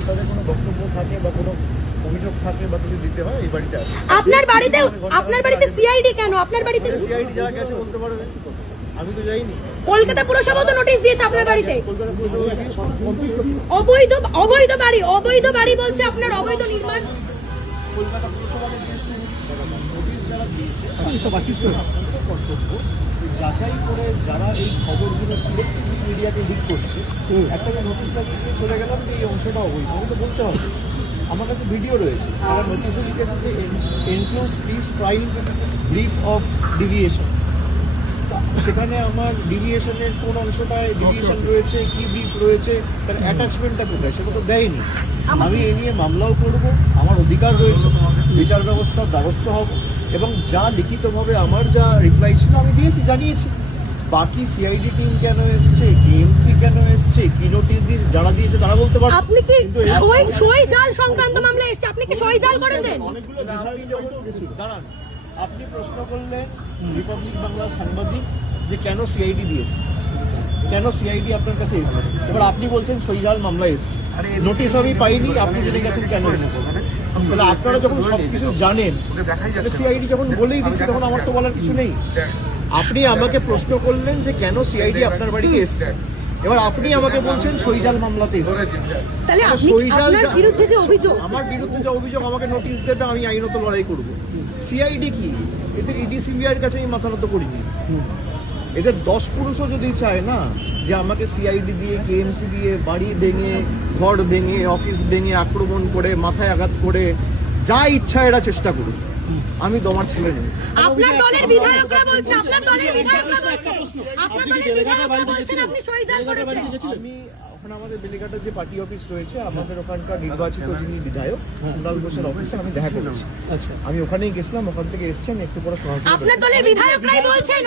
যদি তাদের কোনো বক্তব্য থাকে বা কোনো অভিযোগ থাকে বা কিছু দিতে হয় এই বাড়িতে আসে। আপনার বাড়িতে সিআইডি কেন? আপনার বাড়িতে সিআইডি যারা গেছে বলতে পারবে, আমি তো যাইনি। কলকাতা পুরসভা তো নোটিশ দিয়েছে আপনার বাড়িতে। কলকাতা পুরসভা কমপ্লিট করতে অবৈধ বাড়ি বলছে আপনার অবৈধ নির্মাণ। কলকাতা পুরসভাকে দিয়েছে নোটিশ যারা দিয়েছে আমাদের কর্তব্য যাচাই করে যারা এই খবরগুলো সিলেক্টিভ মিডিয়াকে লিক করছে একটা নোটিশটা দিয়ে চলে গেলাম যে এই অংশটা অবৈধ, আমি তো বলতে হবে। আমার কাছে ভিডিও রয়েছে, তারা নোটিশে লিখেছে যে enclose please file brief of deviation. সেখানে আমার ডিভিয়েশনের কোন অংশটায় ডিভিয়েশন রয়েছে, কি ব্রিফ রয়েছে, তার অ্যাটাচমেন্টটা কোথায় সেটা তো দেয়নি। আমি এ নিয়ে মামলাও করব, আমার অধিকার রয়েছে, বিচার ব্যবস্থার দ্বারস্থ হব এবং যা লিখিতভাবে আমার যা রিপ্লাই ছিল আমি দিয়েছি, জানিয়েছি। বাকি সিআইডি টিম কেন এসছে, কেএমসি কেন এসছে, কি নোটিশ দিয়ে যারা দিয়েছে তারা বলতে পারবে। আপনি কি সই জাল সংক্রান্ত মামলা এসেছে, আপনি কি সই জাল করেছেন? অনেকগুলো দাঁড়ান, আপনি প্রশ্ন করলেন রিপাবলিক বাংলার সাংবাদিক যে কেন সিআইডি দিয়েছে, কেন সিআইডি আপনার কাছে এসেছে। এবার আপনি বলছেন সইজাল মামলা এসেছে, নোটিশ আমি পাইনি, আপনি জেনে গেছেন কেন এসেছে। তাহলে আপনারা যখন সবকিছু জানেন, সিআইডি যখন বলেই দিচ্ছে তখন আমার তো বলার কিছু নেই। আপনি আমাকে প্রশ্ন করলেন যে কেন সিআইডি আপনার বাড়িতে এসেছে, এবার আপনি আমাকে বলছেন সইজাল মামলাতে এসেছে। তাহলে আপনার বিরুদ্ধে যে অভিযোগ, আমার বিরুদ্ধে যে অভিযোগ আমাকে নোটিশ দেবে, আমি আইনত লড়াই করব। সিআইডি কি, এদের ইডি সিবিআই এর কাছে আমি মাথা নত করিনি। এদের 10 পুরুষও যদি চায় না যে আমাকে সিআইডি দিয়ে, কেএমসি দিয়ে বাড়ি ভেঙে, ঘর ভেঙে, অফিস ভেঙে, আক্রমণ করে, মাথায় আঘাত করে, যা ইচ্ছা এরা চেষ্টা করুক, আমি দমার ছেলে নেই। আপনার দলের বিধায়করা বলছে আপনি সই জাল করেছেন। আমি ওখানে আমাদের বেলিঘাটের যে পার্টি অফিস রয়েছে, আমাদের ওখানকার নির্বাচিত যিনি বিধায়ক কুণাল ঘোষের অফিসে আমি দেখা করেছি। আমি ওখানেই গেছিলাম, ওখান থেকে এসেছি, আমি একটু পরে আপনার দলের বিধায়করাই বলছেন